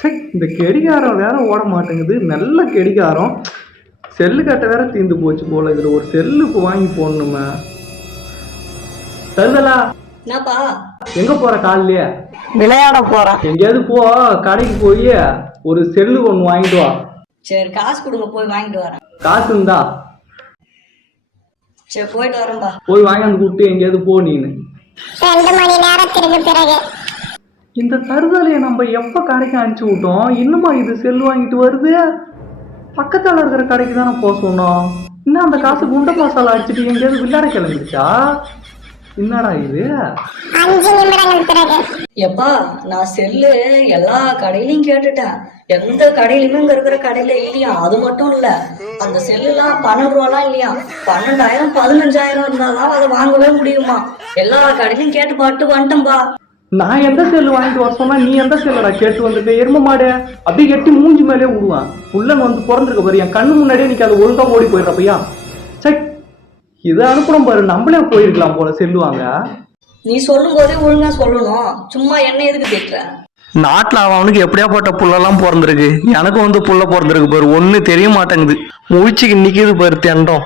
சரி, இந்த கெடிகாரம் வேற ஓட மாட்டேங்குது. நல்ல கெடிகாரம். செல்லு கட்ட வேற தீந்து போச்சு போல. இதுல ஒரு செல்லுக்கு வாங்கி போடணுமே. தருதலா, என்னப்பா? எங்க போற காலையிலேயே? விளையாட போறேன். எங்கேயாவது போ, கடைக்கு போய் ஒரு செல்லு ஒன்று வாங்கிட்டு வா. சரி, காசு கொடுங்க, போய் வாங்கிட்டு வரேன். காசு இருந்தா சரி, போயிட்டு வரேன்பா. போய் வாங்கி கூப்பிட்டு எங்கேயாவது போ நீனு. 2 மணி நேரத்திற்கு பிறகு இந்த தருதலையை நம்ம எப்ப கடைக்கு அனுப்பிச்சு விட்டோம், இன்னுமா இது செல்லு வாங்கிட்டு வருது? பக்கத்துல இருக்கிற கடைக்கு தானே போக சொன்னோம். இன்னும் அந்த காசு குண்ட மசாலா அடிச்சுட்டு எங்கேயாவது விளையாட கிளம்பிடுச்சா? என்னடா இது? 5 நிமிடங்கள் பிறகு எப்பா, நான் செல்லு எல்லா கடையிலயும் கேட்டுட்டேன். எந்த கடையிலுமே இங்க இருக்கிற கடையில இல்லையா. அது மட்டும் இல்ல, அந்த செல்லுலாம் 12 ரூபாலாம் இல்லையா, 12,000 15,000 இருந்தாதான் அதை வாங்கவே முடியுமா. எல்லா கடையிலயும் கேட்டு பாட்டு வந்துட்டேன்பா. நான் எந்த செல்லு வாங்கிட்டு வர சொன்னா நீ எந்த செல்லடா கேட்டு வந்திருக்க? எரும மாடு அப்படியே எட்டி மூஞ்சி மேலே விடுவான். புள்ளன் வந்து பிறந்திருக்க பாரு, என் கண்ணு முன்னாடியே நீக்கு அதை ஒழுங்கா ஓடி போயிடுற பையா. சை, இதை அனுப்பணும் பாரு, நம்மளே போயிருக்கலாம் போல செல்லு வாங்க. நீ சொல்லும் போதே ஒழுங்கா சொல்லணும், சும்மா என்ன எதுக்கு கேட்கிற? நாட்டில் அவனுக்கு எப்படியாப்பட்ட புள்ளெல்லாம் பிறந்திருக்கு. எனக்கும் வந்து புள்ள பிறந்திருக்கு பாரு, ஒன்றும் தெரிய மாட்டேங்குது. முழிச்சுக்கு நிற்கிது பாரு தெண்டம்.